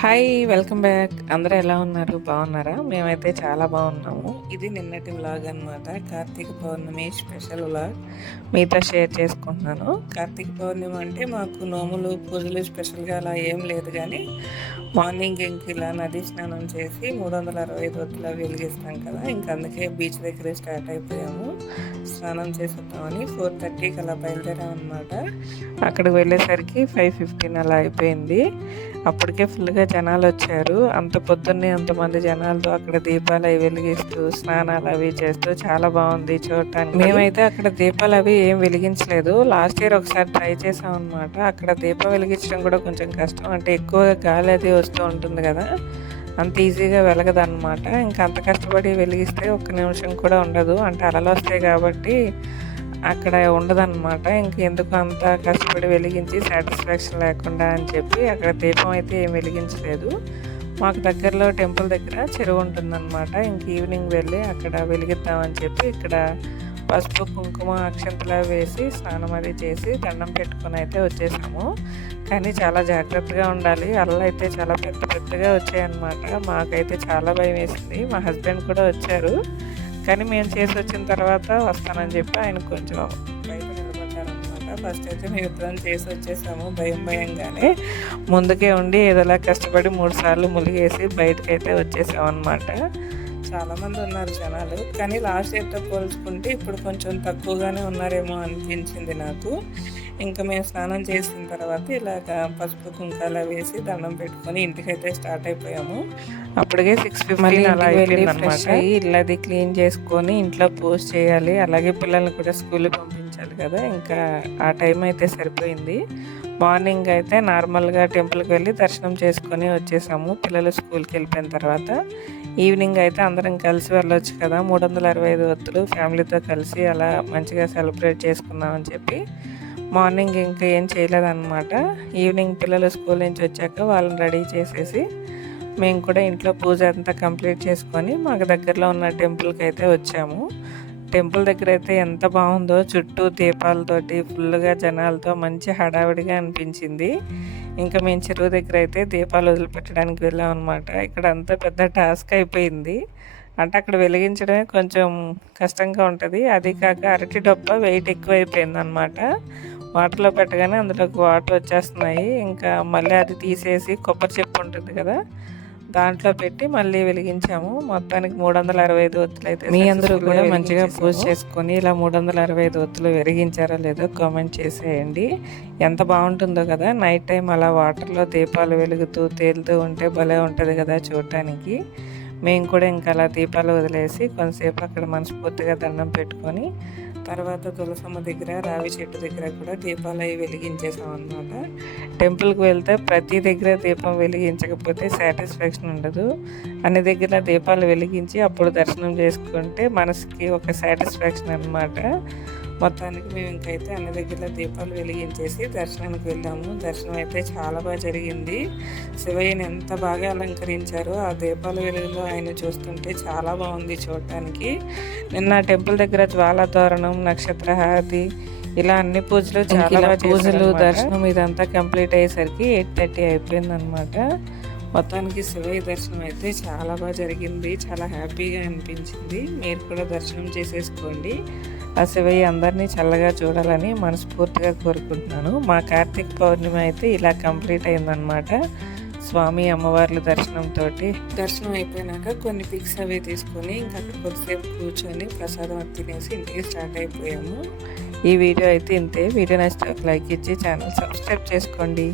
Hi! Welcome back. అందరూ ఎలా ఉన్నారు? బాగున్నారా? మేమైతే చాలా బాగున్నాము. ఇది నిన్నటి వ్లాగ్ అనమాట. కార్తీక పౌర్ణమి స్పెషల్ వ్లాగ్ మీతో షేర్ చేసుకుంటున్నాను. కార్తీక పౌర్ణమి అంటే మాకు నోములు, పూజలు స్పెషల్గా అలా ఏం లేదు కానీ మార్నింగ్ ఇంక ఇలా నది స్నానం చేసి 365 ఒత్తులు వెలిగిస్తాం కదా, ఇంక అందుకే బీచ్ దగ్గరే స్టార్ట్ అయిపోయాము. స్నానం చేసి వద్దామని 4:30కి అలా బయలుదేరాం అనమాట. అక్కడికి వెళ్ళేసరికి 5:15 అలా అయిపోయింది. అప్పటికే ఫుల్గా జనాలు వచ్చారు. అంత పొద్దున్నే అంతమంది జనాలతో అక్కడ దీపాలు అవి వెలిగిస్తూ స్నానాలు అవి చేస్తూ చాలా బాగుంది చూడటానికి. మేమైతే అక్కడ దీపాలు అవి ఏం వెలిగించలేదు. లాస్ట్ ఇయర్ ఒకసారి ట్రై చేసాం అనమాట. అక్కడ దీపం వెలిగించడం కూడా కొంచెం కష్టం, అంటే ఎక్కువ గాలి అది వస్తూ ఉంటుంది కదా, అంత ఈజీగా వెలగదన్నమాట. ఇంకా అంత కష్టపడి వెలిగిస్తే ఒక్క నిమిషం కూడా ఉండదు, అంటే అలలు వస్తాయి కాబట్టి అక్కడ ఉండదన్నమాట. ఇంకెందుకు అంత కష్టపడి వెలిగించి సాటిస్ఫాక్షన్ లేకుండా అని చెప్పి అక్కడ దీపం అయితే ఏం వెలిగించలేదు. మాకు దగ్గరలో టెంపుల్ దగ్గర చెరువు ఉంటుందన్నమాట. ఇంక ఈవినింగ్ వెళ్ళి అక్కడ వెలిగిద్దామని చెప్పి ఇక్కడ పసుపు కుంకుమ అక్షంతలా వేసి స్నానం అది చేసి దండం పెట్టుకొని అయితే వచ్చేసాము. కానీ చాలా జాగ్రత్తగా ఉండాలి. అలలు అయితే చాలా పెద్ద పెద్దగా వచ్చాయన్నమాట. మాకైతే చాలా భయం వేసింది. మా హస్బెండ్ కూడా వచ్చారు, కానీ మేము చేసి వచ్చిన తర్వాత వస్తానని చెప్పి ఆయన కొంచెం బయట నిలబడ్డారనమాట. ఫస్ట్ అయితే మేము ఇద్దరం చేసి వచ్చేసాము భయంగానే. ముందుకే ఉండి ఏదోలా కష్టపడి 3 సార్లు ములిగేసి బయటకైతే వచ్చేసాం అనమాట. చాలామంది ఉన్నారు జనాలు, కానీ లాస్ట్ ఇయర్తో పోల్చుకుంటే ఇప్పుడు కొంచెం తక్కువగానే ఉన్నారేమో అనిపించింది నాకు. ఇంకా మేము స్నానం చేసిన తర్వాత ఇలాగ పసుపు కుంకాల వేసి దండం పెట్టుకొని ఇంటికైతే స్టార్ట్ అయిపోయాము. అప్పటికే 6:15 అలా అయిపోయింది అనమాట. ఇల్లు అది క్లీన్ చేసుకొని ఇంట్లో పూజ చేయాలి, అలాగే పిల్లల్ని కూడా స్కూల్కి పంపించాలి కదా, ఇంకా ఆ టైం అయితే సరిపోయింది. మార్నింగ్ అయితే నార్మల్గా టెంపుల్కి వెళ్ళి దర్శనం చేసుకొని వచ్చేసాము పిల్లలు స్కూల్కి వెళ్ళిపోయిన తర్వాత. ఈవినింగ్ అయితే అందరం కలిసి వెళ్ళొచ్చు కదా, 365 ఒత్తులు ఫ్యామిలీతో కలిసి అలా మంచిగా సెలబ్రేట్ చేసుకుందామని చెప్పి మార్నింగ్ ఇంకా ఏం చేయలేదన్నమాట. ఈవినింగ్ పిల్లలు స్కూల్ నుంచి వచ్చాక వాళ్ళని రెడీ చేసేసి మేము కూడా ఇంట్లో పూజ అంతా కంప్లీట్ చేసుకొని మాకు దగ్గరలో ఉన్న టెంపుల్కి అయితే వచ్చాము. టెంపుల్ దగ్గర అయితే ఎంత బాగుందో, చుట్టూ దీపాలతోటి ఫుల్గా జనాలతో మంచి హడావిడిగా అనిపించింది. ఇంకా మేము చెరువు దగ్గర అయితే దీపాలు వదిలిపెట్టడానికి వెళ్ళాం అనమాట. ఇక్కడ అంతా పెద్ద టాస్క్ అయిపోయింది, అంటే అక్కడ వెలిగించడమే కొంచెం కష్టంగా ఉంటుంది. అది కాక అరటి డబ్బా వెయిట్ ఎక్కువ అయిపోయింది అనమాట. వాటర్లో పెట్టగానే అందులోకి వాటర్ వచ్చేస్తున్నాయి. ఇంకా మళ్ళీ అది తీసేసి కొబ్బరి చెప్పు ఉంటుంది కదా, దాంట్లో పెట్టి మళ్ళీ వెలిగించాము. మొత్తానికి 365 ఒత్తులు అయితే. మీ అందరూ కూడా మంచిగా పూజ చేసుకొని ఇలా 365 ఒత్తులు వెలిగించారో లేదో కామెంట్ చేసేయండి. ఎంత బాగుంటుందో కదా నైట్ టైం అలా వాటర్లో దీపాలు వెలుగుతూ తేలుతూ ఉంటే భలే ఉంటుంది కదా చూడటానికి. మేము కూడా ఇంకా అలా దీపాలు వదిలేసి కొంతసేపు అక్కడ మనస్ఫూర్తిగా దండం పెట్టుకొని తర్వాత తులసమ్మ దగ్గర రావి చెట్టు దగ్గర కూడా దీపాలు అవి వెలిగించేసాం అనమాట. టెంపుల్కి వెళ్తే ప్రతి దగ్గర దీపం వెలిగించకపోతే సాటిస్ఫాక్షన్ ఉండదు. అన్ని దగ్గర దీపాలు వెలిగించి అప్పుడు దర్శనం చేసుకుంటే మనసుకి ఒక సాటిస్ఫాక్షన్ అనమాట. మొత్తానికి మేము ఇంకైతే అన్ని దగ్గర దీపాలు వెలిగించేసి దర్శనానికి వెళ్ళాము. దర్శనం అయితే చాలా బాగా జరిగింది. శివయ్యని ఎంత బాగా అలంకరించారో ఆ దీపాల వెలుగులో ఆయన చూస్తుంటే చాలా బాగుంది చూడటానికి. నిన్న టెంపుల్ దగ్గర జ్వాలా తోరణం, నక్షత్రహారతి ఇలా అన్ని పూజలు చాలా పూజలు దర్శనం ఇదంతా కంప్లీట్ అయ్యేసరికి 8:30 అయిపోయింది అనమాట. మొత్తానికి శివయ్య దర్శనం అయితే చాలా బాగా జరిగింది, చాలా హ్యాపీగా అనిపించింది. మీరు కూడా దర్శనం చేసేసుకోండి. ఆ శివయ్య అందరినీ చల్లగా చూడాలని మనస్ఫూర్తిగా కోరుకుంటున్నాను. మా కార్తీక పౌర్ణమి అయితే ఇలా కంప్లీట్ అయిందనమాట. స్వామి అమ్మవార్ల దర్శనంతో దర్శనం అయిపోయినాక కొన్ని పిక్స్ అవి తీసుకొని ఇంకా అక్కడ కొద్దిసేపు కూర్చొని ప్రసాదం తినేసి ఇంటికి స్టార్ట్ అయిపోయాము. ఈ వీడియో అయితే ఇంతే. వీడియో నచ్చితే లైక్ ఇచ్చి ఛానల్ సబ్స్క్రైబ్ చేసుకోండి.